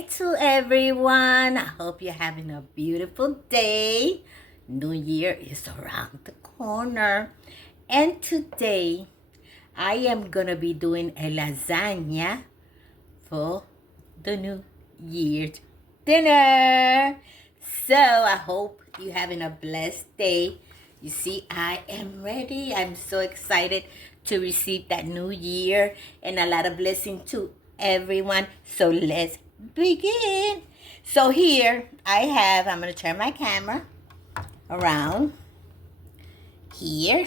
Hi to everyone. I hope you're having a beautiful day. New Year is around the corner. And today I am going to be doing a lasagna for the New Year's dinner. So I hope you're having a blessed day. You see, I am ready. I'm so excited to receive that new year and a lot of blessing to everyone. So let's begin. So here I'm going to turn my camera around. Here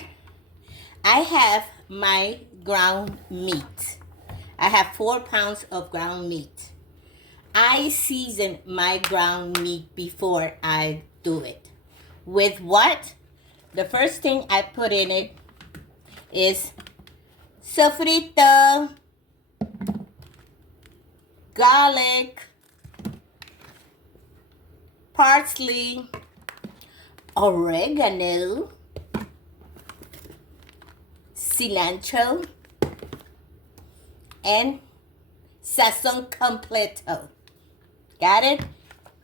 I have my ground meat. I have 4 pounds of ground meat. I season my ground meat before I do it. With what? The first thing I put in it is sofrito, garlic, parsley, oregano, cilantro, and sazon completo. Got it?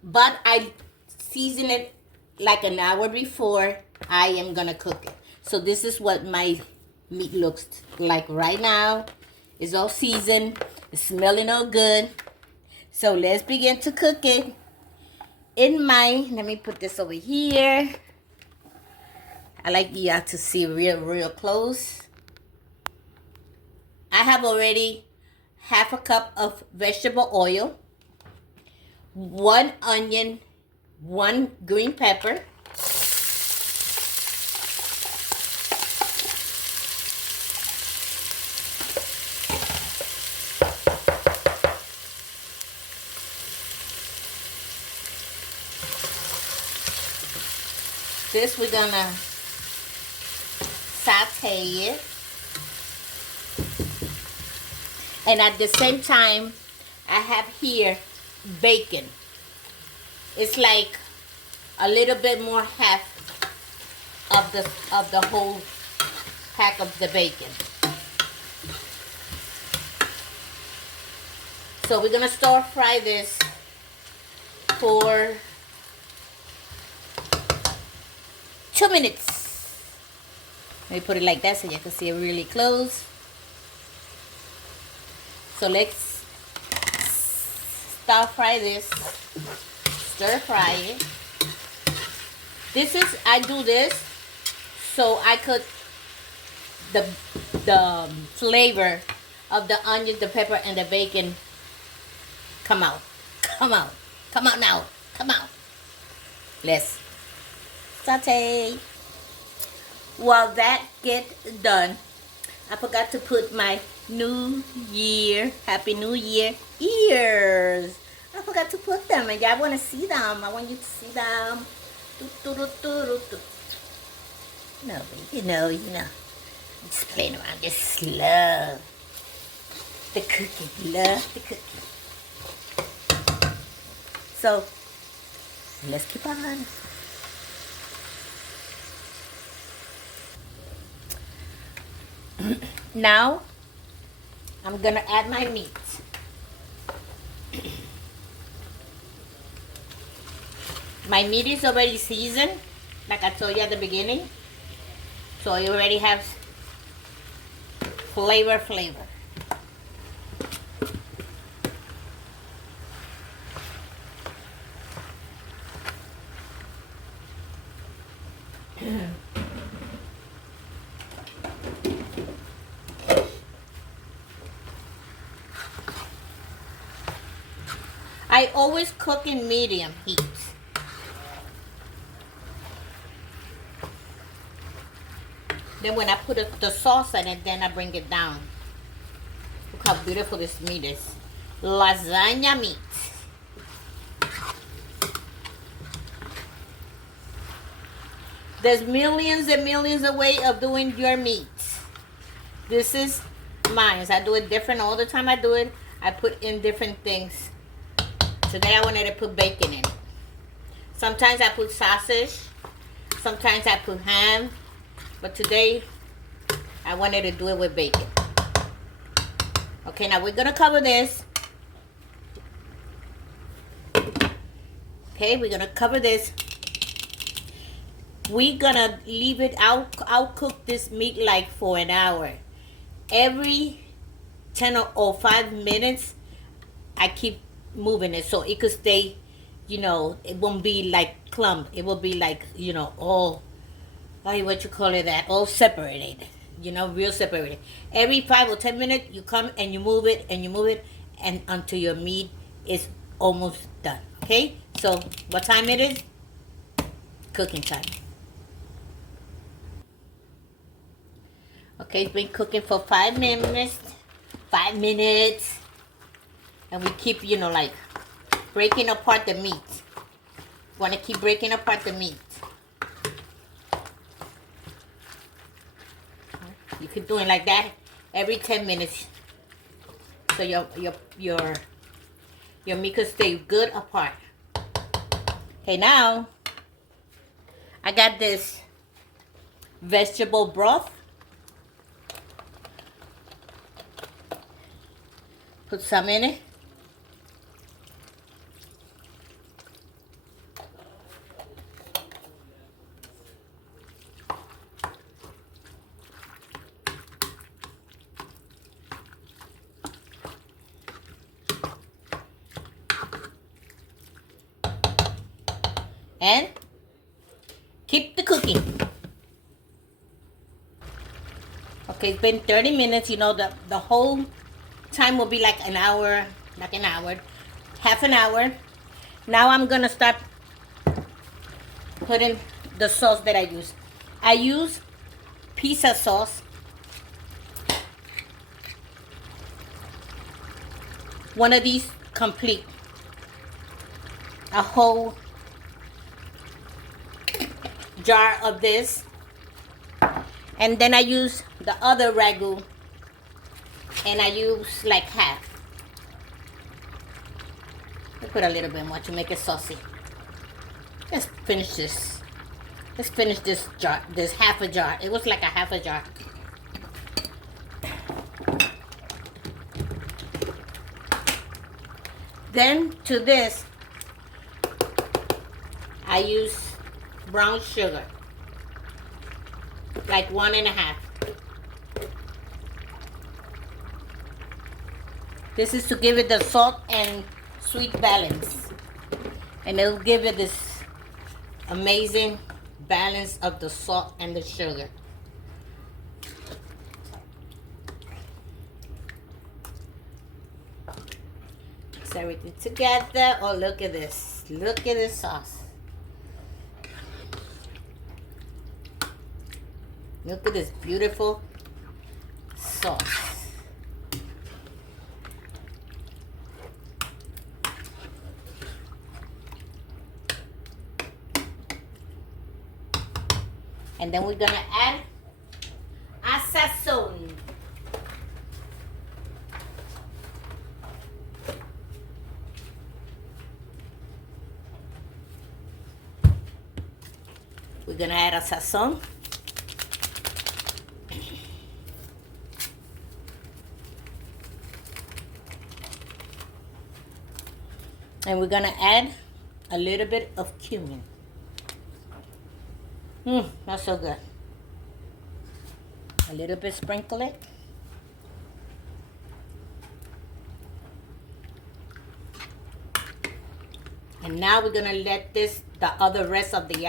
But I season it like an hour before I am gonna cook it. So this is what my meat looks like right now. It's all seasoned. It's smelling all good. So let's begin to cook it. Let me put this over here. I like you all to see real close. I have already half a cup of vegetable oil, 1 onion, 1 green pepper, this we're gonna saute it, and at the same time I have here bacon. It's like a little bit more half of the whole pack of the bacon. So we're gonna stir fry this for 2 minutes. Let me put it like that so you can see it really close. So let's stir fry this. Stir fry it. I do this so I could the flavor of the onion, the pepper, and the bacon come out. Come out now. Come out. Let's saute. While that gets done, I forgot to put my New Year, Happy New Year ears. I forgot to put them, and y'all want to see them. I want you to see them. No, you know. I'm just playing around. Just love the cooking. Love the cooking. So, let's keep on. Now, I'm gonna add my meat. My meat is already seasoned, like I told you at the beginning. So it already has flavor. I always cook in medium heat. Then when I put the sauce in it, then I bring it down. Look how beautiful this meat is. Lasagna meat. There's millions and millions of ways of doing your meat. This is mine. I do it different all the time. I put in different things. Today I wanted to put bacon in it. Sometimes I put sausage. Sometimes I put ham. But today I wanted to do it with bacon. Okay, now we're going to cover this Okay, we're gonna cover this. We're gonna leave it out. I'll cook this meat like for an hour. Every 10 or 5 minutes, I keep moving it so it could stay, it won't be like clump. It will be like, all, what you call it, that, all separated, real separated. Every 5 or 10 minutes, you come and you move it and you move it and until your meat is almost done. Okay, so what time it is? Cooking time. Okay, it's been cooking for 5 minutes. 5 minutes. And we keep, like breaking apart the meat. Want to keep breaking apart the meat. You keep doing like that every 10 minutes. So your meat could stay good apart. Okay, now I got this vegetable broth. Put some in it. And keep the cooking. Okay, it's been 30 minutes. The whole time will be like an hour, half an hour. Now I'm gonna start putting the sauce that I use. I use pizza sauce. One of these complete. A whole jar of this. And then I use the other ragu. And I use like half. I put a little bit more to make it saucy. Let's finish this. Let's finish this jar. This half a jar. It was like a half a jar. Then to this, I use brown sugar. Like 1.5. This is to give it the salt and sweet balance. And it'll give it this amazing balance of the salt and the sugar. Mix everything together. Oh, look at this. Look at this sauce. Look at this beautiful sauce. And then we're gonna add a sazon. We're gonna add a sazon. And we're gonna add a little bit of cumin. That's so good. A little bit, sprinkle it. And now we're gonna let this, the rest of the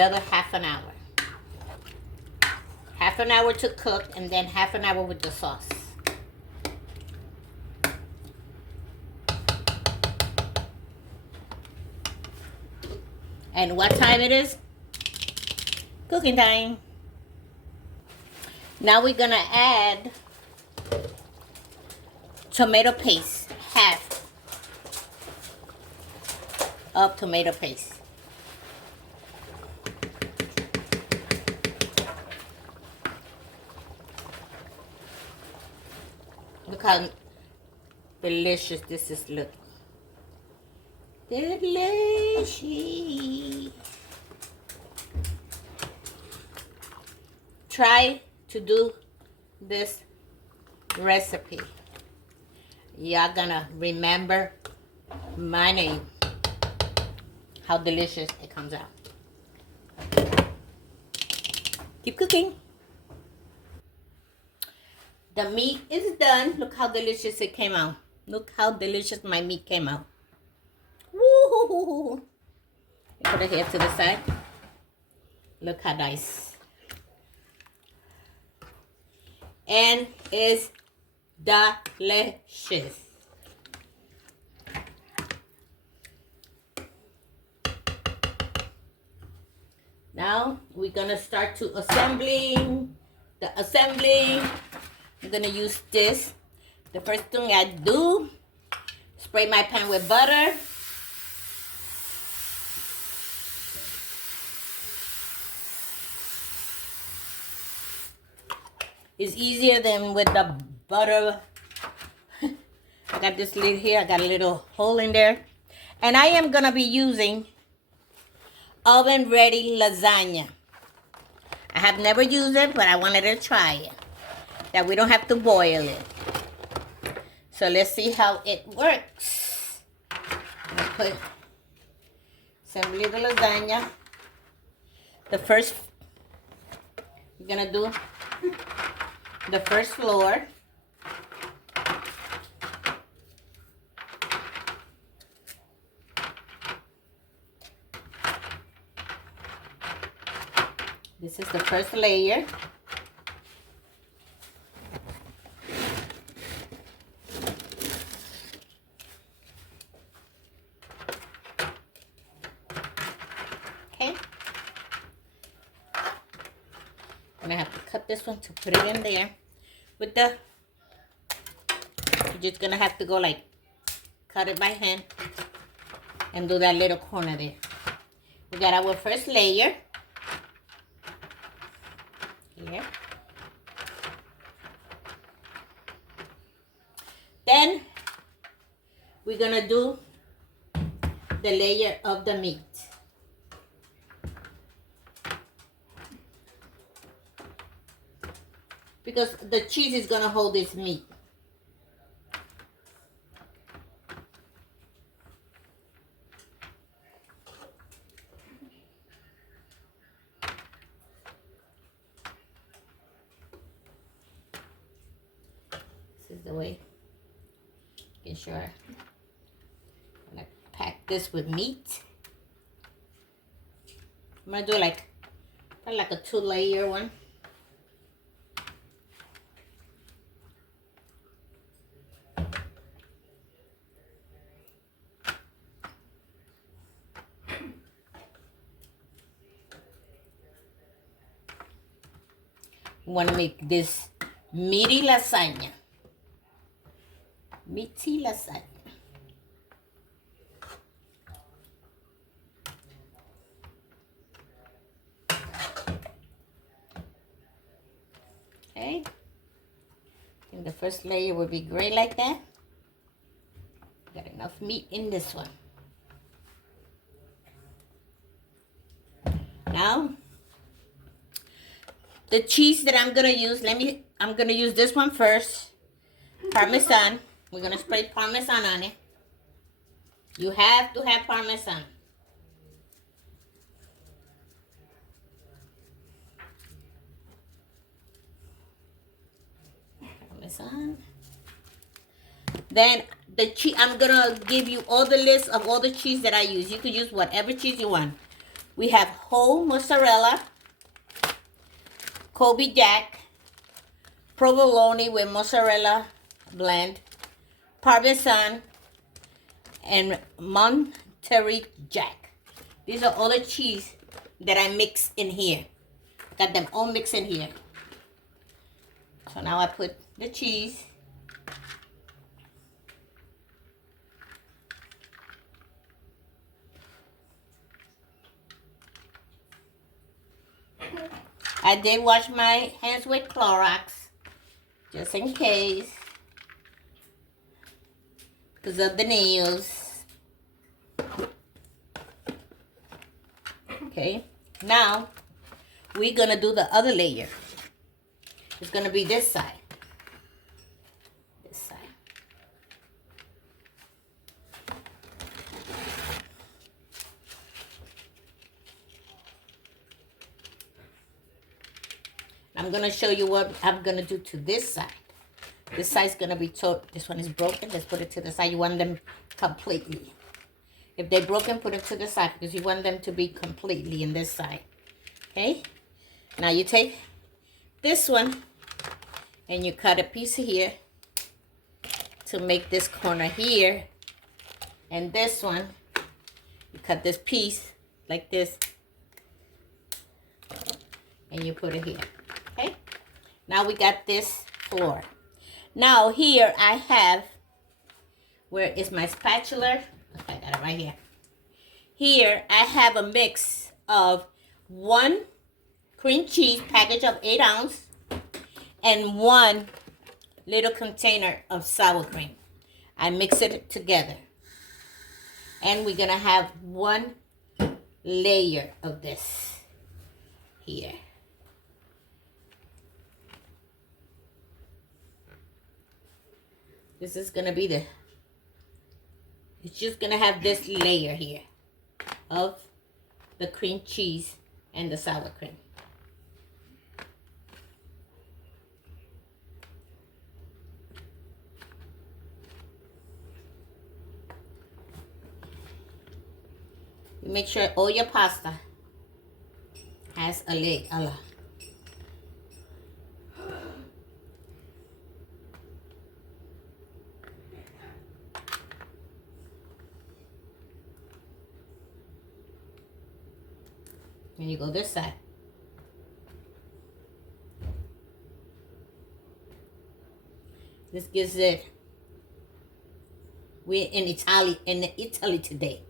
other half an hour. Half an hour to cook, and then half an hour with the sauce. And what time it is? Cooking time. Now we're gonna add tomato paste. Half of tomato paste. Look how delicious this is looking. Delicious. Try to do this recipe. Y'all gonna remember my name. how delicious it comes out. Keep cooking. The meat is done. Look how delicious it came out. Look how delicious my meat came out. Woo! Put it here to the side. Look how nice. And it's delicious. Now we're gonna start to assembling. I'm gonna use this. The first thing I do, spray my pan with butter. It's easier than with the butter. I got this lid here. I got a little hole in there. And I am gonna be using oven ready lasagna. I have never used it, but I wanted to try it. That we don't have to boil it. So let's see how it works. I'm gonna put some little lasagna. The first, we're gonna do the first floor. This is the first layer. Okay. And I have to cut this one to put it in there. With the, you're just gonna have to go like, cut it by hand and do that little corner there. We got our first layer. Here. Then we're gonna do the layer of the meat. Because the cheese is gonna hold this meat. This is the way. Making sure I'm gonna pack this with meat. I'm gonna do like a 2-layer one. Want to make this meaty lasagna. Meaty lasagna. Okay. I think the first layer will be great like that. Got enough meat in this one. Now, the cheese that I'm gonna use, I'm gonna use this one first. Parmesan. We're gonna spray Parmesan on it. You have to have Parmesan. Parmesan. Then the cheese, I'm gonna give you all the list of all the cheese that I use. You can use whatever cheese you want. We have whole mozzarella, Colby Jack, provolone with mozzarella blend, Parmesan, and Monterey Jack. These are all the cheese that I mix in here. Got them all mixed in here. So now I put the cheese. I did wash my hands with Clorox, just in case, because of the nails. Okay, now we're gonna do the other layer. It's gonna be this side. This side. I'm going to show you what I'm going to do to this side. This side's going to be this one is broken. Let's put it to the side. You want them completely. If they're broken, put them to the side because you want them to be completely in this side. Okay? Now you take this one and you cut a piece here to make this corner here. And this one, you cut this piece like this. And you put it here. Okay? Now we got this floor. Now here I have, where is my spatula? Okay, I got it right here. Here I have a mix of 1 cream cheese package of 8 ounce and 1 little container of sour cream. I mix it together. And we're gonna have 1 layer of this here. This is gonna be it's just gonna have this layer here of the cream cheese and the sour cream. You make sure all your pasta has a layer. And you go this side. This gives it. We're in Italy today.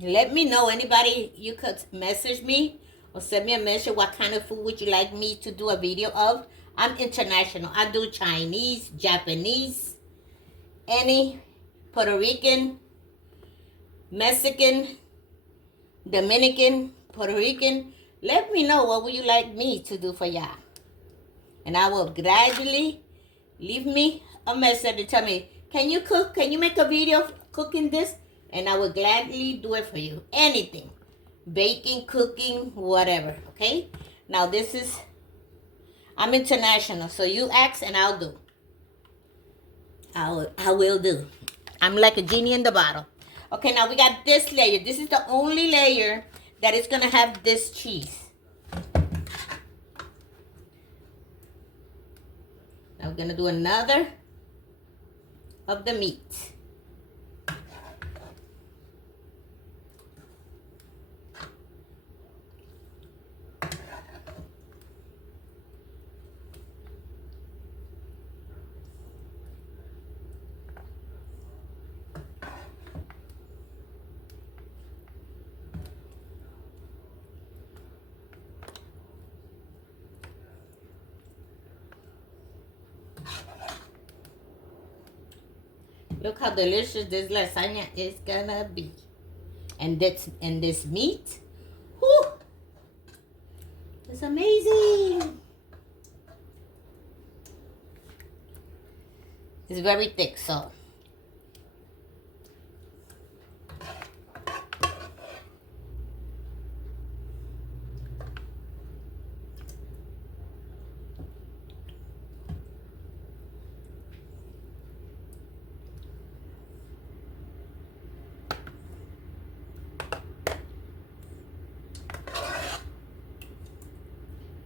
Let me know, anybody, you could message me or send me a message. What kind of food would you like me to do a video of? I'm international. I do Chinese, Japanese, any Puerto Rican, Mexican, Dominican, Puerto Rican. Let me know what would you like me to do for y'all. And I will gradually leave me a message to tell me, can you cook? Can you make a video of cooking this? And I will gladly do it for you. Anything. Baking, cooking, whatever. Okay? Now this is, I'm international. So you ask and I'll do. I will do. I'm like a genie in the bottle. Okay, now we got this layer. This is the only layer that is going to have this cheese. Now we're going to do another of the meat. Look how delicious this lasagna is gonna be. And this meat, whoo, it's amazing. It's very thick, so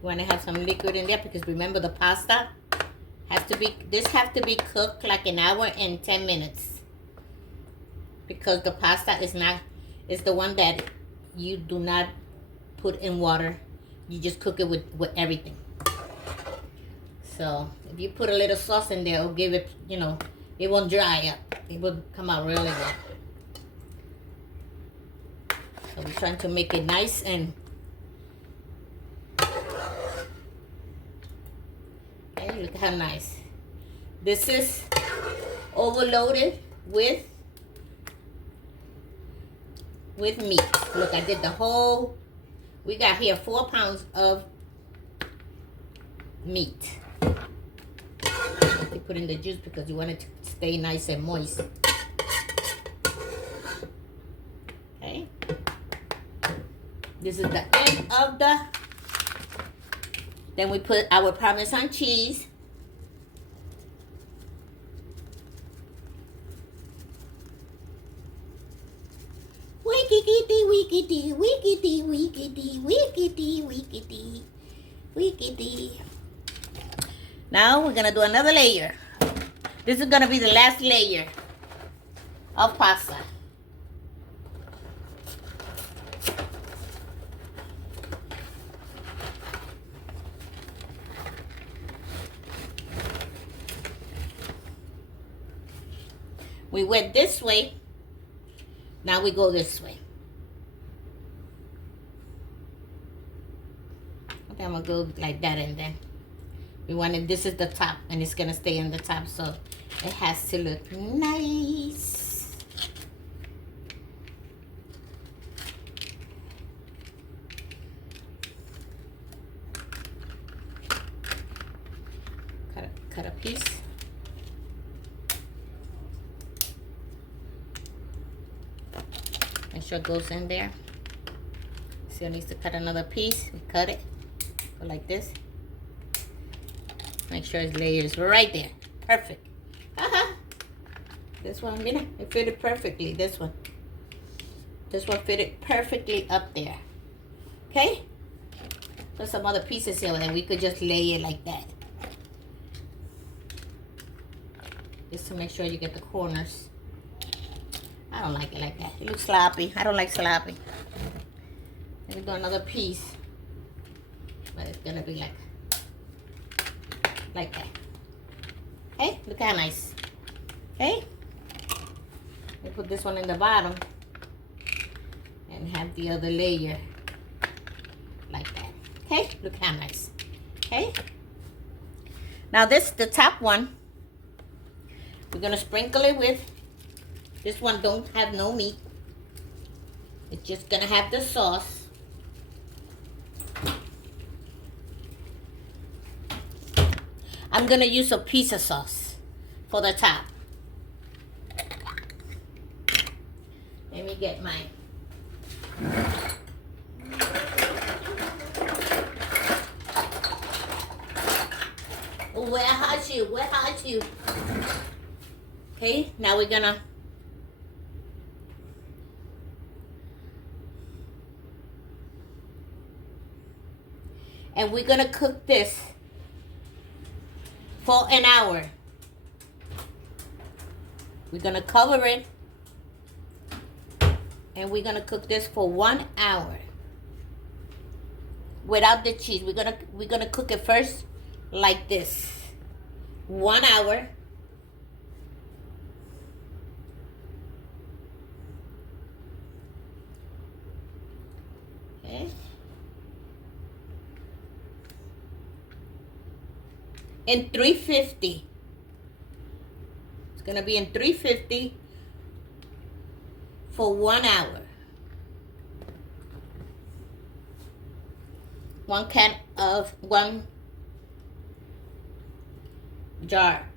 you want to have some liquid in there because remember the pasta has to be, this have to be cooked like an hour and 10 minutes because the pasta is the one that you do not put in water. You just cook it with everything. So if you put a little sauce in there, it'll give it, you know, it won't dry up. It will come out really good. So we're trying to make it nice and okay, look how nice. This is overloaded with meat. Look, I did the whole, we got here 4 pounds of meat. You put in the juice because you want it to stay nice and moist. Okay. This is the end of the. Then we put our Parmesan cheese. Wickety, wickety, wickety, wickety, wickety, wickety, wickety. Now we're gonna do another layer. This is gonna be the last layer of pasta. We went this way. Now we go this way. I think I'm gonna go like that, and then we wanted, this is the top, and it's gonna stay on the top, so it has to look nice. Cut a piece. Make sure it goes in there. Still needs to cut another piece. We cut it. Go like this. Make sure its layers right there. Perfect. This one, mira, it fitted perfectly. This one. This one fitted perfectly up there. Okay? Put some other pieces here, and then we could just lay it like that. Just to make sure you get the corners. I don't like it like that. It looks sloppy. I don't like sloppy. Let me do another piece. But it's gonna be like that. Okay? Look how nice. Okay? Let me put this one in the bottom. And have the other layer like that. Okay? Look how nice. Okay? Now this, the top one, we're gonna sprinkle it with. This one don't have no meat. It's just gonna have the sauce. I'm gonna use a pizza sauce for the top. Let me get mine. Oh, where hot you? Where hot you? Okay, now we're gonna. And we're gonna cook this for an hour. We're gonna cover it. And we're gonna cook this for 1 hour. Without the cheese. We're gonna cook it first like this. 1 hour. Okay. In 350. It's gonna be in 350 for 1 hour. 1 jar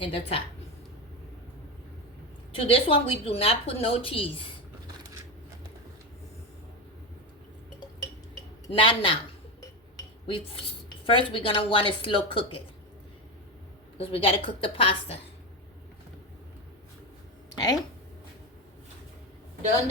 in the top. To this one, we do not put no cheese. Not now. First, we're gonna want to slow cook it because we gotta cook the pasta. Okay. Done.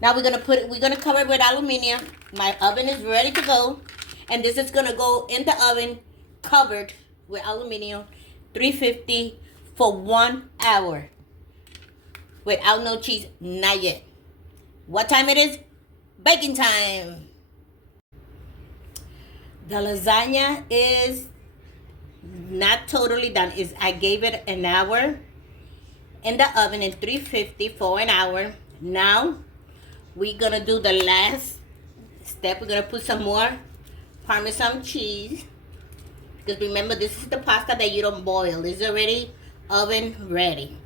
Now we're gonna cover it with aluminum. My oven is ready to go, and this is gonna go in the oven covered with aluminum, 350 for 1 hour, without no cheese. Not yet. What time it is? Baking time. The lasagna is not totally done. I gave it an hour in the oven in 350 for an hour. Now we're gonna do the last step. We're gonna put some more Parmesan cheese, because remember, this is the pasta that you don't boil. It's already oven ready.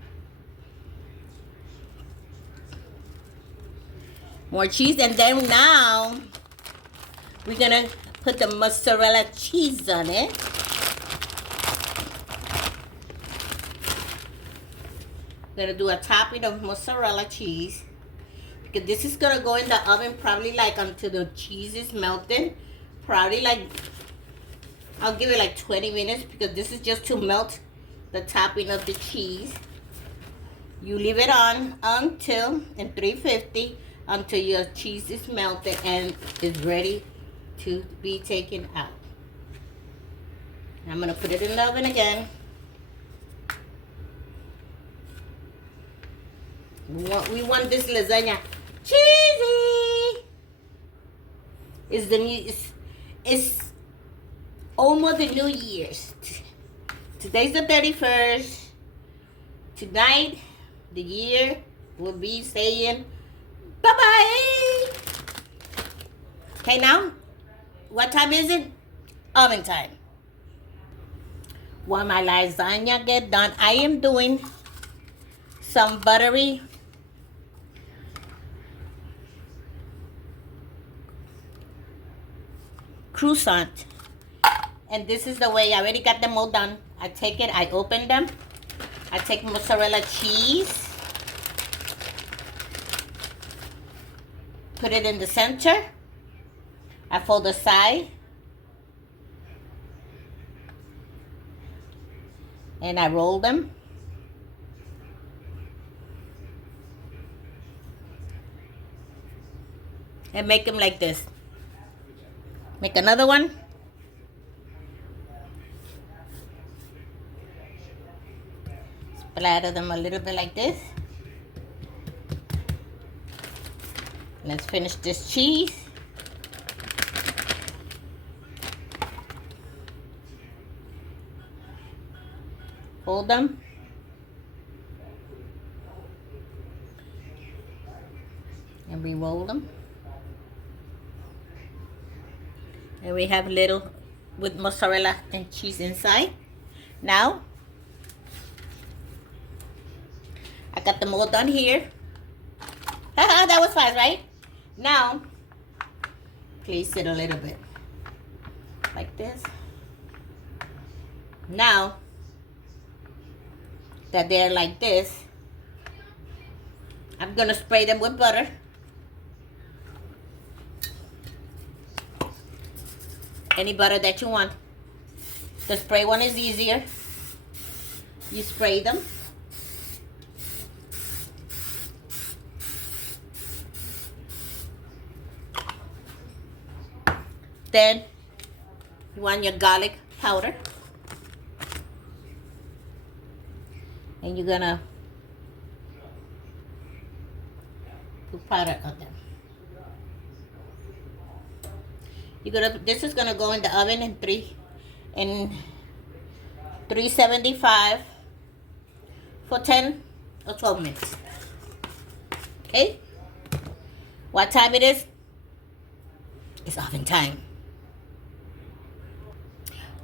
More cheese, and then now we're gonna put the mozzarella cheese on it. Gonna do a topping of mozzarella cheese. because this is gonna go in the oven probably like until the cheese is melted. Probably like, I'll give it like 20 minutes because this is just to melt the topping of the cheese. You leave it on until, in 350, until your cheese is melted and is ready to be taken out. I'm gonna put it in the oven again. We want this lasagna cheesy. It's almost the New Year's. Today's the 31st. Tonight, the year will be saying bye-bye. Okay, now, what time is it? Oven time. While my lasagna get done, I am doing some buttery croissant. And this is the way. I already got them all done. I take it, I open them. I take mozzarella cheese, put it in the center. I fold the side, and I roll them. And make them like this. Make another one. Splatter them a little bit like this. Let's finish this cheese. Fold them. And we roll them. And we have little with mozzarella and cheese inside. Now, I got them all done here. Haha, that was fast, right? Now, place it a little bit like this. Now that they're like this, I'm gonna spray them with butter. Any butter that you want. The spray one is easier. You spray them. Then you want your garlic powder. And you're gonna put powder on them. This is gonna go in the oven in 375 for 10 or 12 minutes. Okay? What time it is? It's oven time.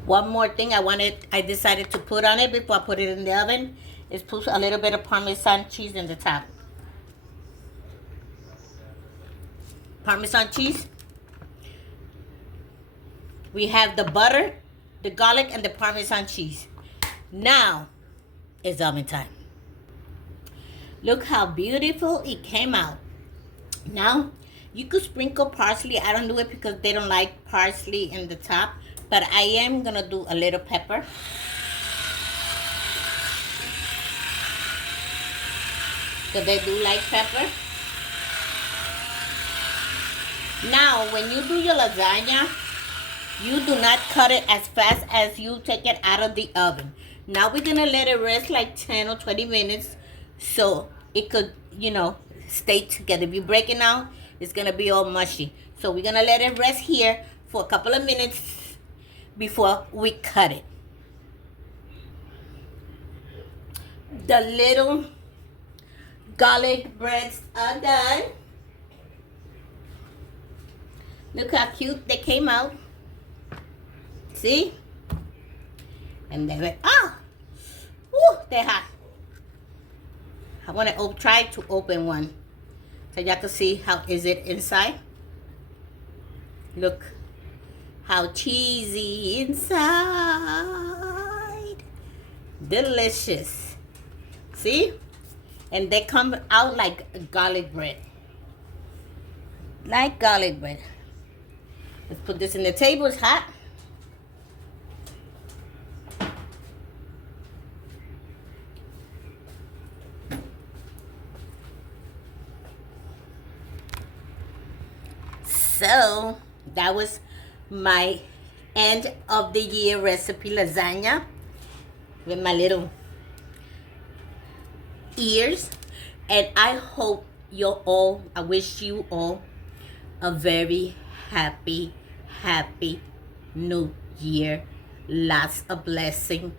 One more thing I decided to put on it before I put it in the oven is put a little bit of Parmesan cheese in the top. Parmesan cheese. We have the butter, the garlic, and the Parmesan cheese. Now, it's oven time. Look how beautiful it came out. Now, you could sprinkle parsley. I don't do it because they don't like parsley in the top. But I am going to do a little pepper. Because they do like pepper. Now, when you do your lasagna, you do not cut it as fast as you take it out of the oven. Now we're going to let it rest like 10 or 20 minutes so it could, stay together. If you break it now, it's going to be all mushy. So we're going to let it rest here for a couple of minutes before we cut it. The little garlic breads are done. Look how cute they came out. See? And they went, they're hot. I want to try to open one so y'all can see how is it inside. Look how cheesy inside. Delicious. See? And they come out like garlic bread. like garlic bread. Let's put this in the table. It's hot. So that was my end of the year recipe lasagna with my little ears. And I hope I wish you all a very happy new year. Lots of blessing,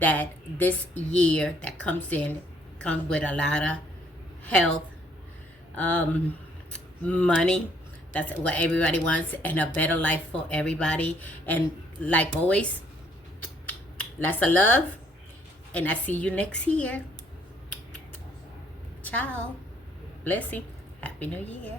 that this year that comes with a lot of health, money. That's what everybody wants, and a better life for everybody. And like always, lots of love, and I see you next year. Ciao. Blessing. Happy New Year.